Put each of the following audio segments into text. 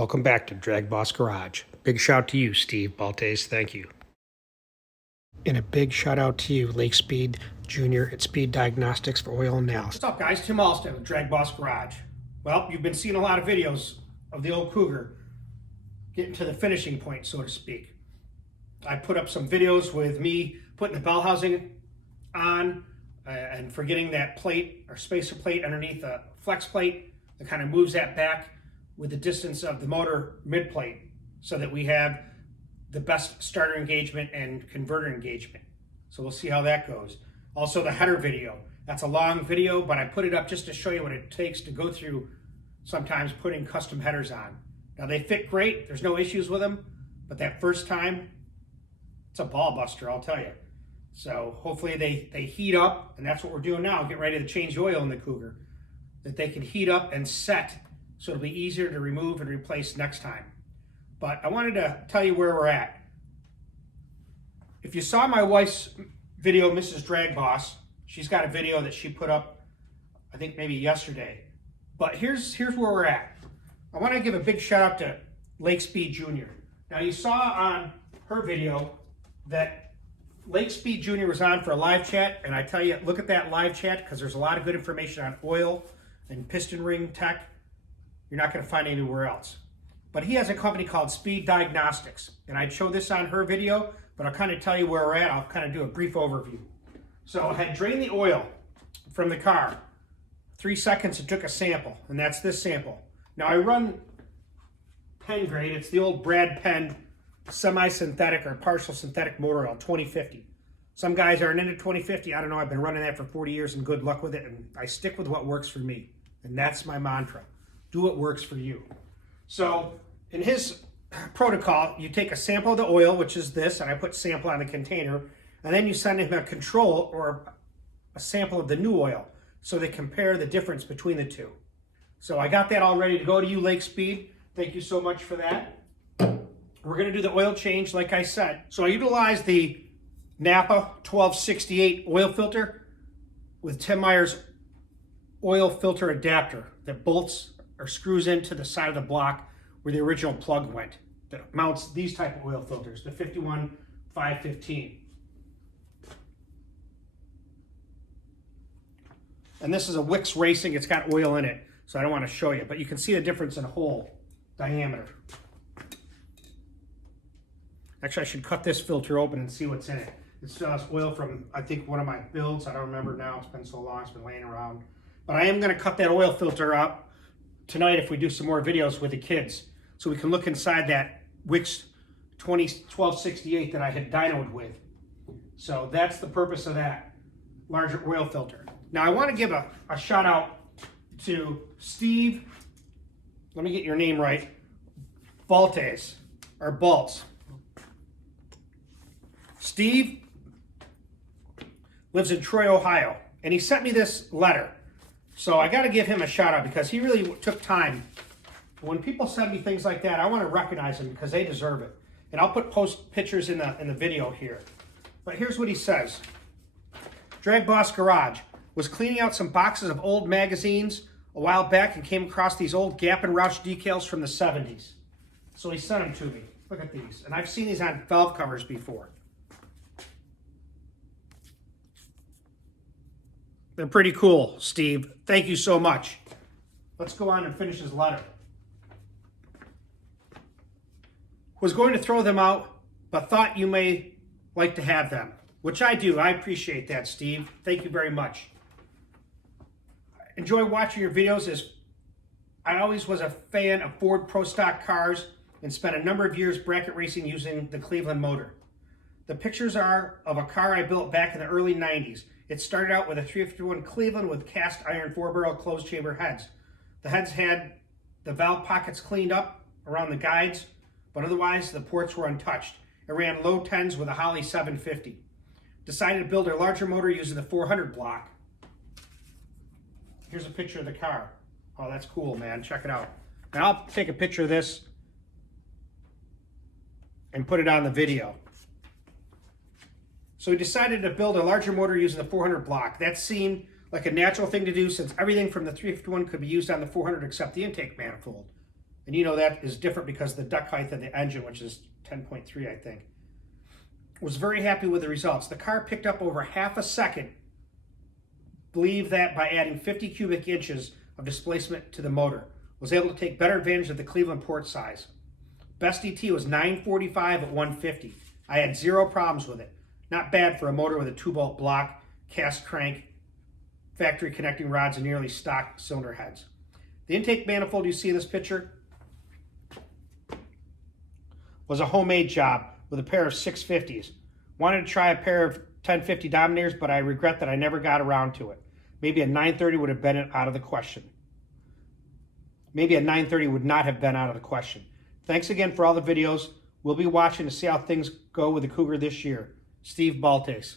Welcome back to DragBoss Garage. Big shout to you, Steve Baltes. Thank you. And a big shout out to you, Lake Speed Jr. at SPEEDiagnostix for oil analysis. What's up, guys? Tim Meyer with DragBoss Garage. Well, you've been seeing a lot of videos of the old Cougar getting to the finishing point, so to speak. I put up some videos with me putting the bell housing on and forgetting that plate or spacer plate underneath the flex plate that kind of moves that back with the distance of the motor mid plate so that we have the best starter engagement and converter engagement. So we'll see how that goes. Also the header video. That's a long video, but I put it up just to show you what it takes to go through sometimes putting custom headers on. Now they fit great, there's no issues with them, but that first time, it's a ball buster, I'll tell you. So hopefully they heat up, and that's what we're doing now, get ready to change the oil in the Cougar, that they can heat up and set so it'll be easier to remove and replace next time. But I wanted to tell you where we're at. If you saw my wife's video, Mrs. DragBoss, she's got a video that she put up, I think maybe yesterday. But here's where we're at. I want to give a big shout out to Lake Speed Jr. Now you saw on her video that Lake Speed Jr. was on for a live chat, and I tell you, look at that live chat because there's a lot of good information on oil and piston ring tech you're not going to find anywhere else. But he has a company called SPEEDiagnostix, and I'd show this on her video, but I'll kind of tell you where we're at. I'll kind of do a brief overview. So I had drained the oil from the car. 3 seconds, it took a sample, and that's this sample. Now I run Penn grade. It's the old Brad Penn semi-synthetic or partial synthetic motor oil, 2050. Some guys aren't into 2050. I don't know. I've been running that for 40 years and good luck with it, and I stick with what works for me. And that's my mantra. Do what works for you. So in his protocol, you take a sample of the oil, which is this, and I put sample on the container, and then you send him a control or a sample of the new oil so they compare the difference between the two. So I got that all ready to go to you, Lake Speed. Thank you so much for that. We're going to do the oil change like I said. So I utilized the Napa 1268 oil filter with Tim Meyer's oil filter adapter that bolts or screws into the side of the block where the original plug went, that mounts these type of oil filters, the 515. And this is a Wix Racing, it's got oil in it, so I don't want to show you, but you can see the difference in hole diameter. Actually, I should cut this filter open and see what's in it. It still has oil from, I think, one of my builds. I don't remember now, it's been so long, it's been laying around. But I am going to cut that oil filter up tonight if we do some more videos with the kids, so we can look inside that Wix 1268 that I had dynoed with. So that's the purpose of that larger oil filter. Now I want to give a shout out to Steve, let me get your name right, Baltes, or Baltes. Steve lives in Troy, Ohio, and he sent me this letter. So I got to give him a shout out because he really took time. When people send me things like that, I want to recognize them because they deserve it. And I'll post pictures in the video here. But here's what he says. DragBoss Garage was cleaning out some boxes of old magazines a while back and came across these old Gapp and Roush decals from the 70s. So he sent them to me. Look at these. And I've seen these on valve covers before. They're pretty cool, Steve. Thank you so much. Let's go on and finish his letter. Was going to throw them out, but thought you may like to have them, which I do. I appreciate that, Steve. Thank you very much. Enjoy watching your videos as I always was a fan of Ford Pro Stock cars and spent a number of years bracket racing using the Cleveland motor. The pictures are of a car I built back in the early 90s. It started out with a 351 Cleveland with cast iron 4-barrel closed chamber heads. The heads had the valve pockets cleaned up around the guides, but otherwise the ports were untouched. It ran low 10s with a Holley 750. Decided to build a larger motor using the 400 block. Here's a picture of the car. Oh, that's cool, man. Check it out. And I'll take a picture of this and put it on the video. So we decided to build a larger motor using the 400 block. That seemed like a natural thing to do since everything from the 351 could be used on the 400 except the intake manifold. And you know that is different because the duct height of the engine, which is 10.3, I think. Was very happy with the results. The car picked up over half a second. Believe that by adding 50 cubic inches of displacement to the motor. Was able to take better advantage of the Cleveland port size. Best DT was 945 at 150. I had zero problems with it. Not bad for a motor with a 2-bolt block, cast crank, factory connecting rods, and nearly stock cylinder heads. The intake manifold you see in this picture was a homemade job with a pair of 650s. Wanted to try a pair of 1050 Dominators, but I regret that I never got around to it. Maybe a 930 would have been out of the question. Maybe a 930 would not have been out of the question. Thanks again for all the videos. We'll be watching to see how things go with the Cougar this year. Steve Baltes.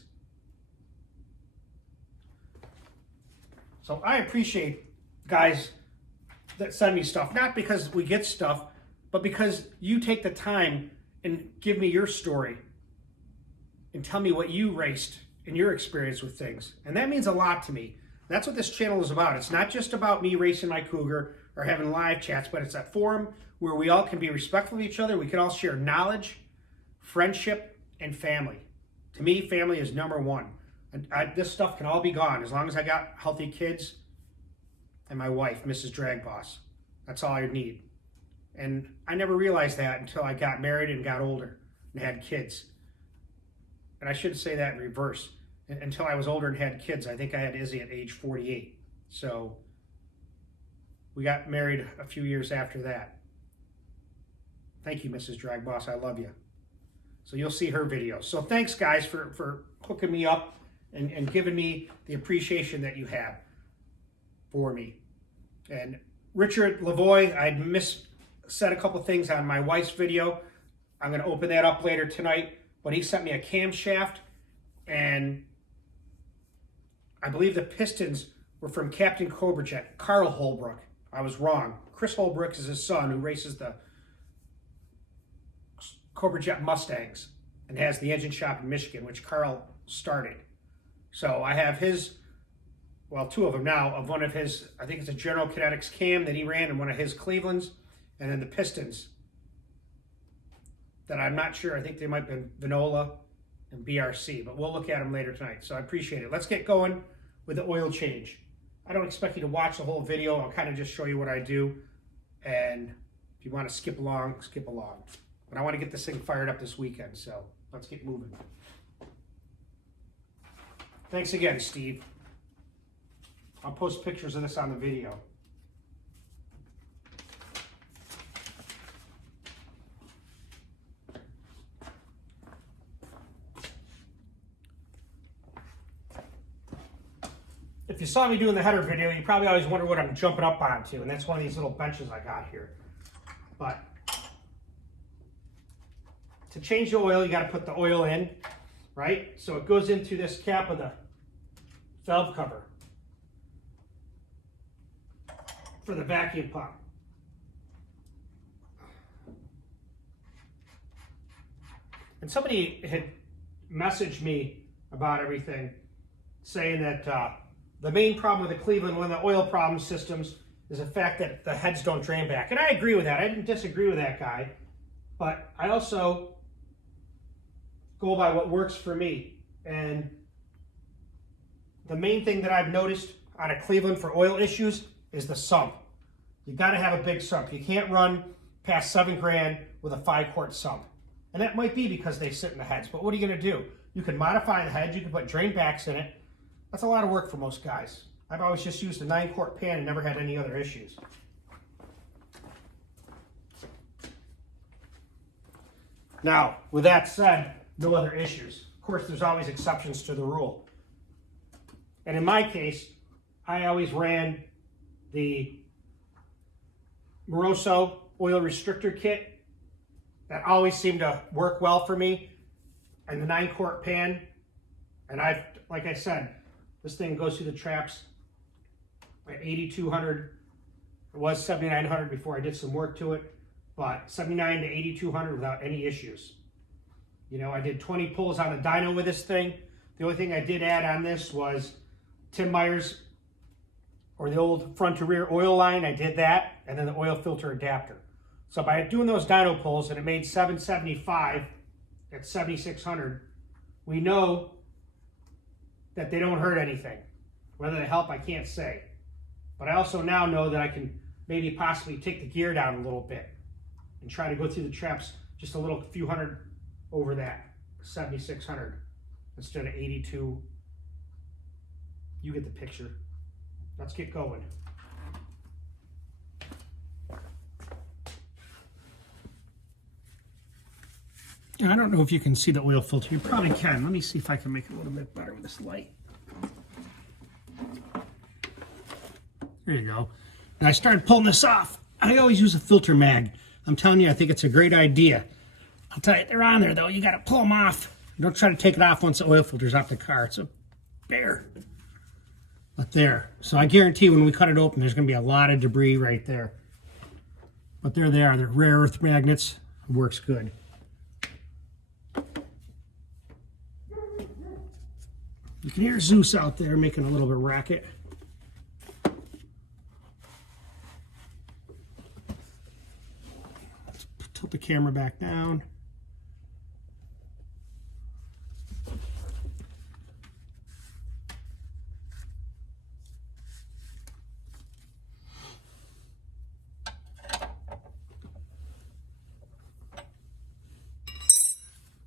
So I appreciate guys that send me stuff, not because we get stuff, but because you take the time and give me your story and tell me what you raced and your experience with things. And that means a lot to me. That's what this channel is about. It's not just about me racing my Cougar or having live chats, but it's a forum where we all can be respectful of each other. We can all share knowledge, friendship, and family. To me, family is number one. And this stuff can all be gone as long as I got healthy kids and my wife, Mrs. DragBoss. That's all I need. And I never realized that until I got married and got older and had kids. And I should say that in reverse. Until I was older and had kids, I think I had Izzy at age 48. So we got married a few years after that. Thank you, Mrs. DragBoss. I love you. So you'll see her videos. So thanks, guys, for hooking me up and giving me the appreciation that you have for me. And Richard Lavoie, I'd said a couple things on my wife's video. I'm going to open that up later tonight. But he sent me a camshaft, and I believe the pistons were from Captain Cobra Jet, Carl Holbrook. I was wrong. Chris Holbrook is his son who races the Cobra Jet Mustangs and has the engine shop in Michigan, which Carl started. So I have his, well, two of them now, of one of his, I think it's a General Kinetics cam that he ran in one of his Clevelands, and then the pistons that I'm not sure. I think they might be Vinola and BRC, but we'll look at them later tonight. So I appreciate it. Let's get going with the oil change. I don't expect you to watch the whole video. I'll kind of just show you what I do. And if you want to skip along, skip along. But I want to get this thing fired up this weekend, so let's get moving. Thanks again, Steve. I'll post pictures of this on the video. If you saw me doing the header video, you probably always wonder what I'm jumping up onto, and that's one of these little benches I got here. But to change the oil, you got to put the oil in, right? So it goes into this cap of the valve cover for the vacuum pump. And somebody had messaged me about everything, saying that the main problem with the Cleveland, one of the oil problem systems, is the fact that the heads don't drain back. And I agree with that. I didn't disagree with that guy. But I also go by what works for me. And the main thing that I've noticed on a Cleveland for oil issues is the sump. You got to have a big sump. You can't run past $7,000 with a 5-quart sump. And that might be because they sit in the heads. But what are you going to do? You can modify the heads. You can put drain backs in it. That's a lot of work for most guys. I've always just used a 9-quart pan and never had any other issues. Now, with that said, no other issues. Of course, there's always exceptions to the rule. And in my case, I always ran the Moroso oil restrictor kit. That always seemed to work well for me. And the 9-quart pan. And like I said, this thing goes through the traps at 8,200. It was 7,900 before I did some work to it, but 79 to 8,200 without any issues. You know, I did 20 pulls on the dyno with this thing. The only thing I did add on this was Tim Meyer's, or the old front to rear oil line. I did that, and then the oil filter adapter. So by doing those dyno pulls, and it made 775 at 7,600, we know that they don't hurt anything. Whether they help, I can't say. But I also now know that I can maybe possibly take the gear down a little bit and try to go through the traps just a little few hundred over that 7,600 instead of 82. You get the picture. Let's get going. I don't know if you can see the oil filter. You probably can. Let me see if I can make it a little bit better with this light. There you go. And I started pulling this off. I always use a filter mag. I'm telling you, I think it's a great idea. I'll tell you, they're on there though. You got to pull them off. Don't try to take it off once the oil filter's off the car. It's a bear. But there. So I guarantee when we cut it open, there's going to be a lot of debris right there. But there they are. They're rare earth magnets. It works good. You can hear Zeus out there making a little bit of racket. Let's tilt the camera back down.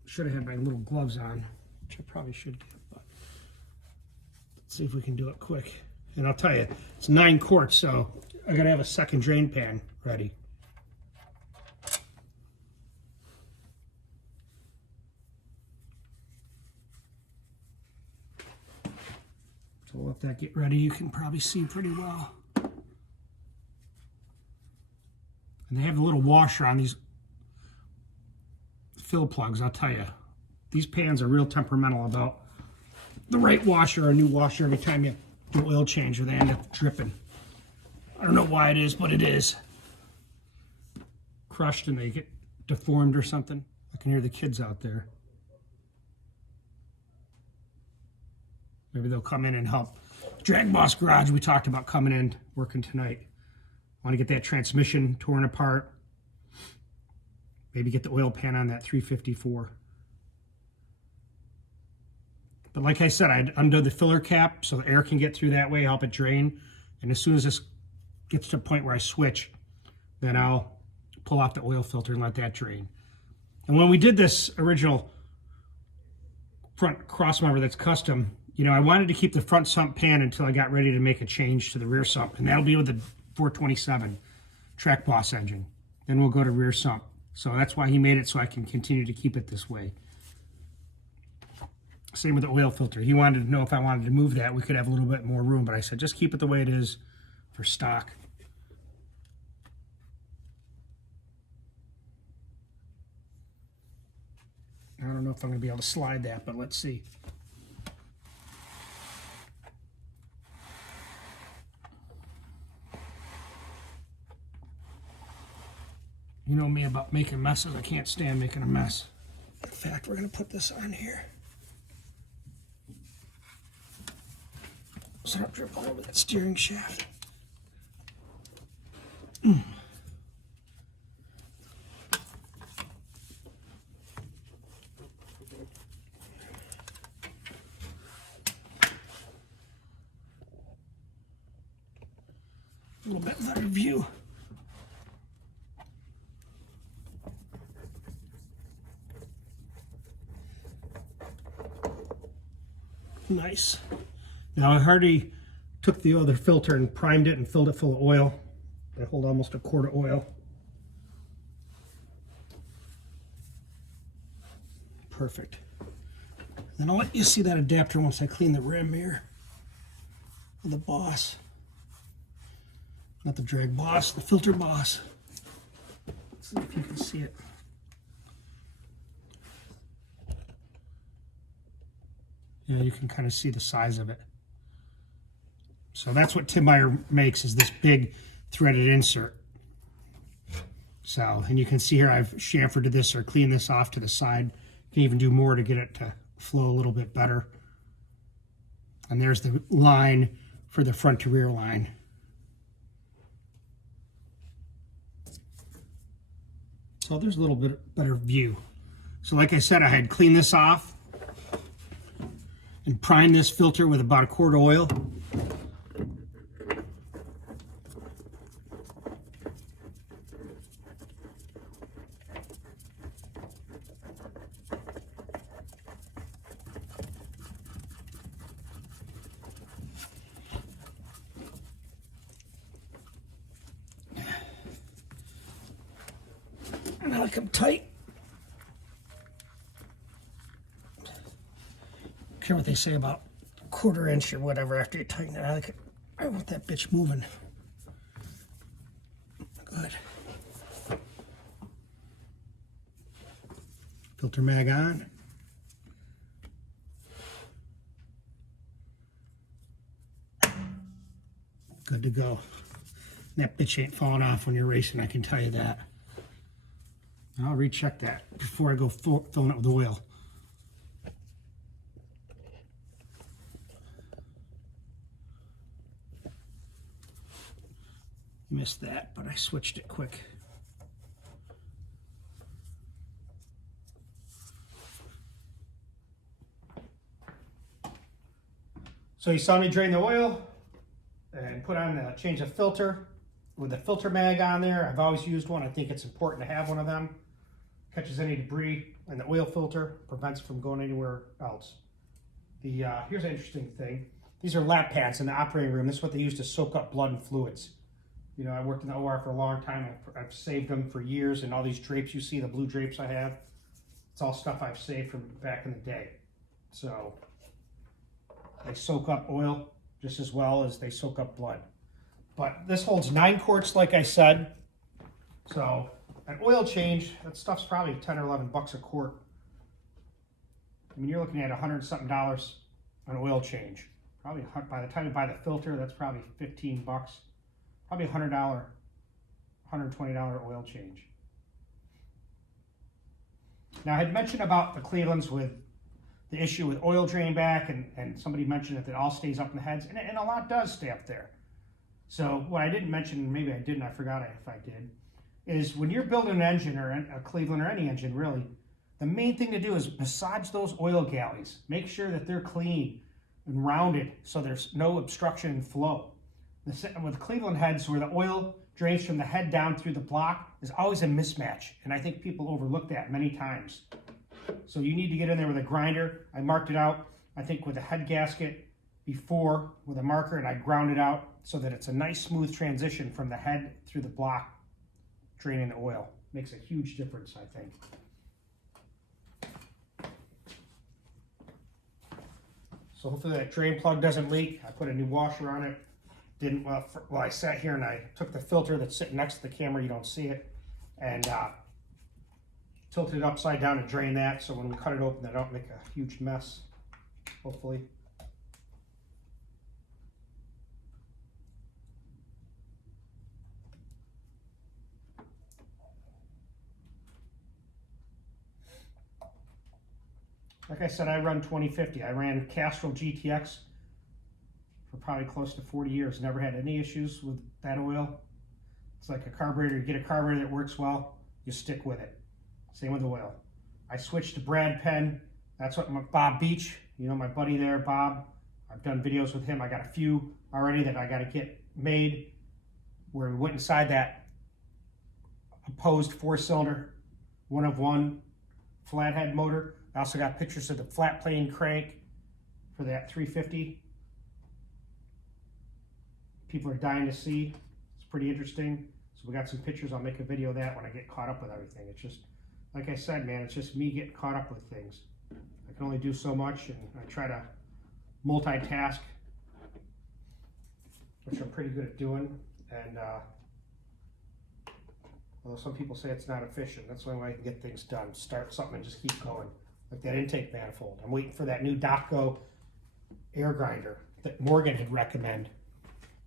Should have had my little gloves on, which I probably should do. See if we can do it quick. And I'll tell you, it's 9 quarts, so I gotta have a second drain pan ready. So we'll let that get ready. You can probably see pretty well. And they have a little washer on these fill plugs. I'll tell you, these pans are real temperamental about the right washer or a new washer every time you do oil change, or they end up dripping. I don't know why it is, but it is. Crushed and they get deformed or something. I can hear the kids out there. Maybe they'll come in and help. DragBoss Garage, we talked about coming in, working tonight. Want to get that transmission torn apart. Maybe get the oil pan on that 354. But like I said, I'd undo the filler cap so the air can get through that way, help it drain. And as soon as this gets to a point where I switch, then I'll pull off the oil filter and let that drain. And when we did this original front cross member that's custom, you know, I wanted to keep the front sump pan until I got ready to make a change to the rear sump. And that'll be with the 427 DragBoss engine. Then we'll go to rear sump. So that's why he made it, so I can continue to keep it this way. Same with the oil filter. He wanted to know if I wanted to move that, we could have a little bit more room, but I said, just keep it the way it is for stock. I don't know if I'm going to be able to slide that, but let's see. You know me about making messes. I can't stand making a mess. In fact, we're going to put this on here. So I don't drip all over that steering shaft. A little bit better view. Nice. Now I already took the other filter and primed it and filled it full of oil. I hold almost a quart of oil. Perfect. Then I'll let you see that adapter once I clean the rim here. Of the Boss. Not the DragBoss, the filter Boss. Let's see if you can see it. Yeah, you can kind of see the size of it. So that's what Tim Meyer makes, is this big threaded insert. So, and you can see here I've chamfered this or cleaned this off to the side. You can even do more to get it to flow a little bit better. And there's the line for the front to rear line. So there's a little bit better view. So like I said, I had cleaned this off and primed this filter with about a quart of oil. And I like them tight. Care what they say about a quarter inch or whatever after you tighten it. I like it. I want that bitch moving. Good. Filter mag on. Good to go. That bitch ain't falling off when you're racing, I can tell you that. I'll recheck that before I go filling it with oil. Missed that, but I switched it quick. So you saw me drain the oil and put on the change of filter with the filter mag on there. I've always used one. I think it's important to have one of them. Catches any debris in the oil filter, prevents it from going anywhere else. Here's an interesting thing. These are lap pads in the operating room. This is what they use to soak up blood and fluids. You know, I worked in the OR for a long time. I've saved them for years, and all these drapes you see, the blue drapes I have, it's all stuff I've saved from back in the day. So they soak up oil just as well as they soak up blood. But this holds 9 quarts, like I said. So an oil change, that stuff's probably 10 or 11 bucks a quart. I mean, you're looking at $100-something an oil change. Probably by the time you buy the filter, that's probably 15 bucks. Probably $100, $120 oil change. Now, I had mentioned about the Clevelands with the issue with oil drain back, and somebody mentioned that it all stays up in the heads, and a lot does stay up there. So what I didn't mention, maybe I didn't, I forgot if I did, is when you're building an engine, or a Cleveland, or any engine really, the main thing to do is massage those oil galleys. Make sure that they're clean and rounded so there's no obstruction in flow. With Cleveland heads, where the oil drains from the head down through the block, is always a mismatch, and I think people overlook that many times. So you need to get in there with a grinder. I marked it out, I think, with a head gasket before with a marker, and I ground it out so that it's a nice smooth transition from the head through the block draining the oil. Makes a huge difference, I think. So hopefully that drain plug doesn't leak. I put a new washer on it. Didn't, well, I sat here and I took the filter that's sitting next to the camera, you don't see it, and tilted it upside down to drain that, so when we cut it open, they don't make a huge mess, hopefully. Like I said, I run 2050. I ran Castrol GTX for probably close to 40 years. Never had any issues with that oil. It's like a carburetor. You get a carburetor that works well, you stick with it. Same with oil. I switched to Brad Penn. That's what Bob Beach, you know, my buddy there, Bob. I've done videos with him. I got a few already that I got to get made, where we went inside that opposed 4-cylinder, 1-of-1 flathead motor. I also got pictures of the flat plane crank for that 350. People are dying to see. It's pretty interesting. So we got some pictures. I'll make a video of that when I get caught up with everything. It's just, like I said, man, it's just me getting caught up with things. I can only do so much, and I try to multitask, which I'm pretty good at doing. And although some people say it's not efficient, that's the only way I can get things done. Start something and just keep going. Like that intake manifold. I'm waiting for that new Dotco air grinder that Morgan had recommended.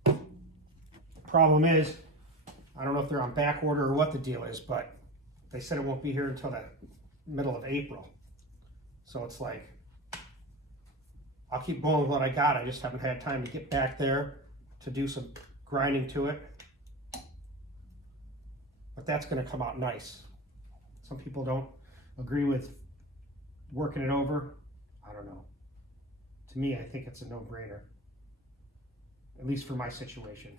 The problem is, I don't know if they're on back order or what the deal is, but they said it won't be here until the middle of April. So it's like, I'll keep going with what I got. I just haven't had time to get back there to do some grinding to it. But that's going to come out nice. Some people don't agree with working it over. I don't know. To me, I think it's a no-brainer, at least for my situation.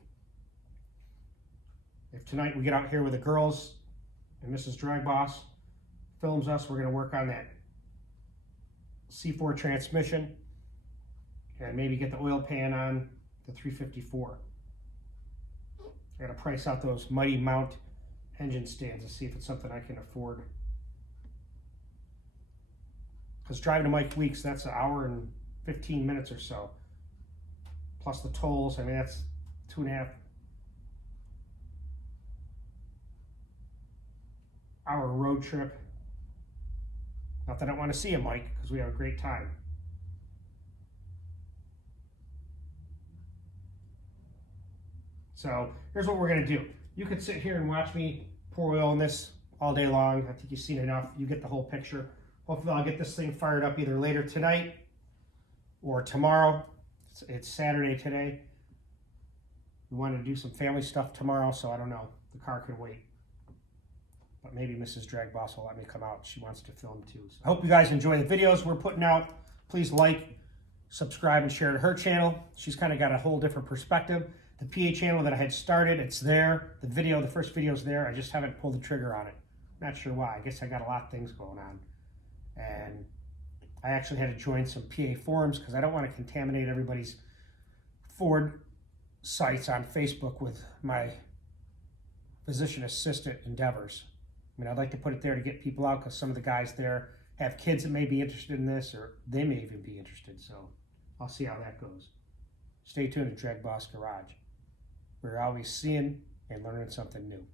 If tonight we get out here with the girls and Mrs. DragBoss films us, we're going to work on that C4 transmission and maybe get the oil pan on the 354. I got to price out those mighty mount engine stands and see if it's something I can afford. Because driving to Mike Weeks, that's an hour and 15 minutes or so. Plus the tolls, I mean, that's 2.5 hour road trip. Not that I don't want to see him, Mike, because we have a great time. So here's what we're going to do. You could sit here and watch me pour oil in this all day long. I think you've seen enough. You get the whole picture. Hopefully I'll get this thing fired up either later tonight or tomorrow. It's Saturday today. We wanted to do some family stuff tomorrow, so I don't know. The car can wait. But maybe Mrs. DragBoss will let me come out. She wants to film too. So I hope you guys enjoy the videos we're putting out. Please like, subscribe, and share to her channel. She's kind of got a whole different perspective. The PA channel that I had started, it's there. The first video's there. I just haven't pulled the trigger on it. Not sure why. I guess I got a lot of things going on. And I actually had to join some PA forums because I don't want to contaminate everybody's Ford sites on Facebook with my physician assistant endeavors. I mean, I'd like to put it there to get people out because some of the guys there have kids that may be interested in this, or they may even be interested. So I'll see how that goes. Stay tuned to DragBoss Garage. We're always seeing and learning something new.